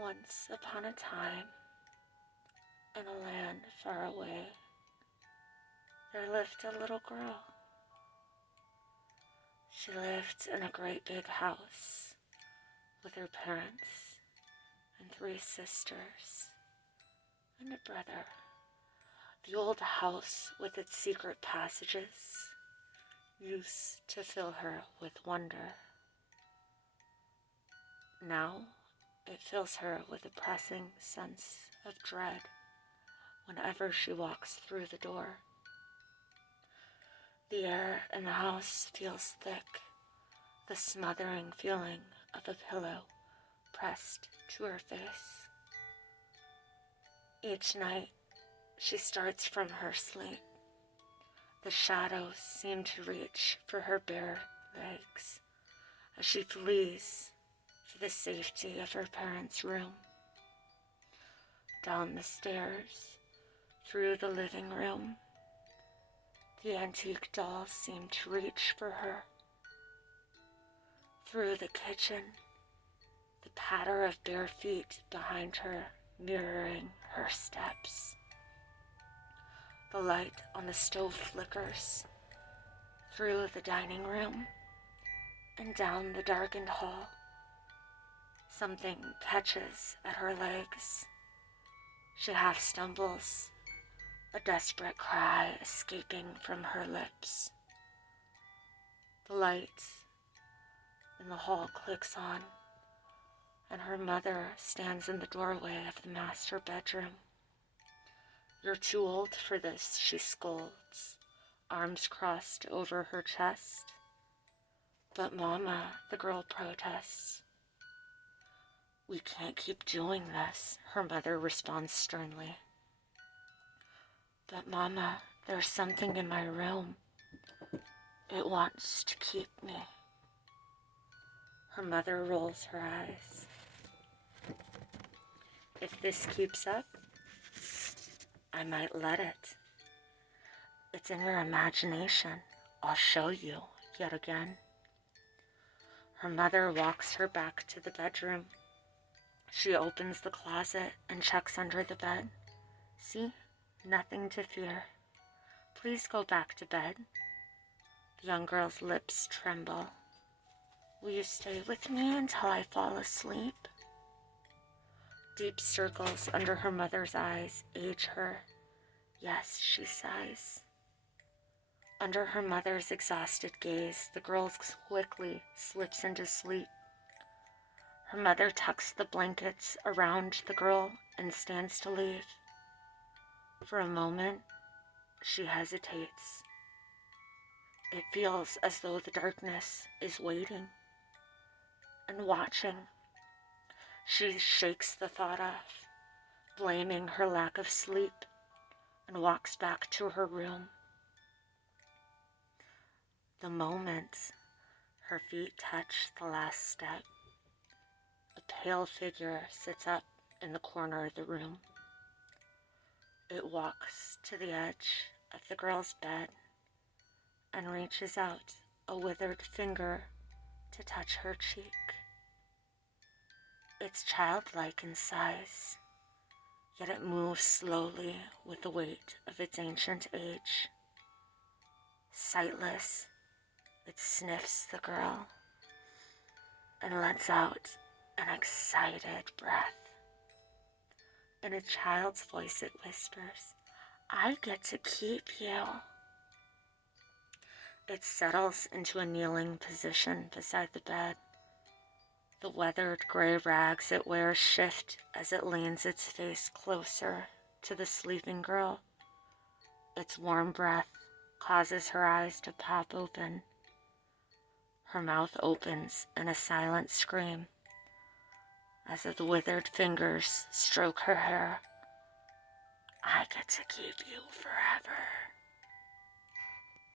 Once upon a time, in a land far away, there lived a little girl. She lived in a great big house with her parents and 3 sisters and a brother. The old house with its secret passages used to fill her with wonder. Now it fills her with a pressing sense of dread whenever she walks through the door. The air in the house feels thick, the smothering feeling of a pillow pressed to her face. Each night she starts from her sleep. The shadows seem to reach for her bare legs as she flees for the safety of her parents' room. Down the stairs, through the living room, the antique dolls seem to reach for her. Through the kitchen, the patter of bare feet behind her mirroring her steps. The light on the stove flickers through the dining room and down the darkened hall. Something catches at her legs. She half stumbles, a desperate cry escaping from her lips. The light in the hall clicks on, and her mother stands in the doorway of the master bedroom. "You're too old for this," she scolds, arms crossed over her chest. "But Mama," the girl protests. "We can't keep doing this," her mother responds sternly. "But Mama, there's something in my room. It wants to keep me." Her mother rolls her eyes. "If this keeps up, I might let it. It's in your imagination. I'll show you yet again." Her mother walks her back to the bedroom. She opens the closet and checks under the bed. "See? Nothing to fear. Please go back to bed." The young girl's lips tremble. "Will you stay with me until I fall asleep?" Deep circles under her mother's eyes age her. "Yes," she sighs. Under her mother's exhausted gaze, the girl quickly slips into sleep. Her mother tucks the blankets around the girl and stands to leave. For a moment, she hesitates. It feels as though the darkness is waiting and watching. She shakes the thought off, blaming her lack of sleep, and walks back to her room. The moment her feet touch the last step, a pale figure sits up in the corner of the room. It walks to the edge of the girl's bed and reaches out a withered finger to touch her cheek. It's childlike in size, yet it moves slowly with the weight of its ancient age. Sightless, it sniffs the girl and lets out an excited breath. In a child's voice it whispers, "I get to keep you." It settles into a kneeling position beside the bed. The weathered gray rags it wears shift as it leans its face closer to the sleeping girl. Its warm breath causes her eyes to pop open. Her mouth opens in a silent scream as the withered fingers stroke her hair. "I get to keep you forever."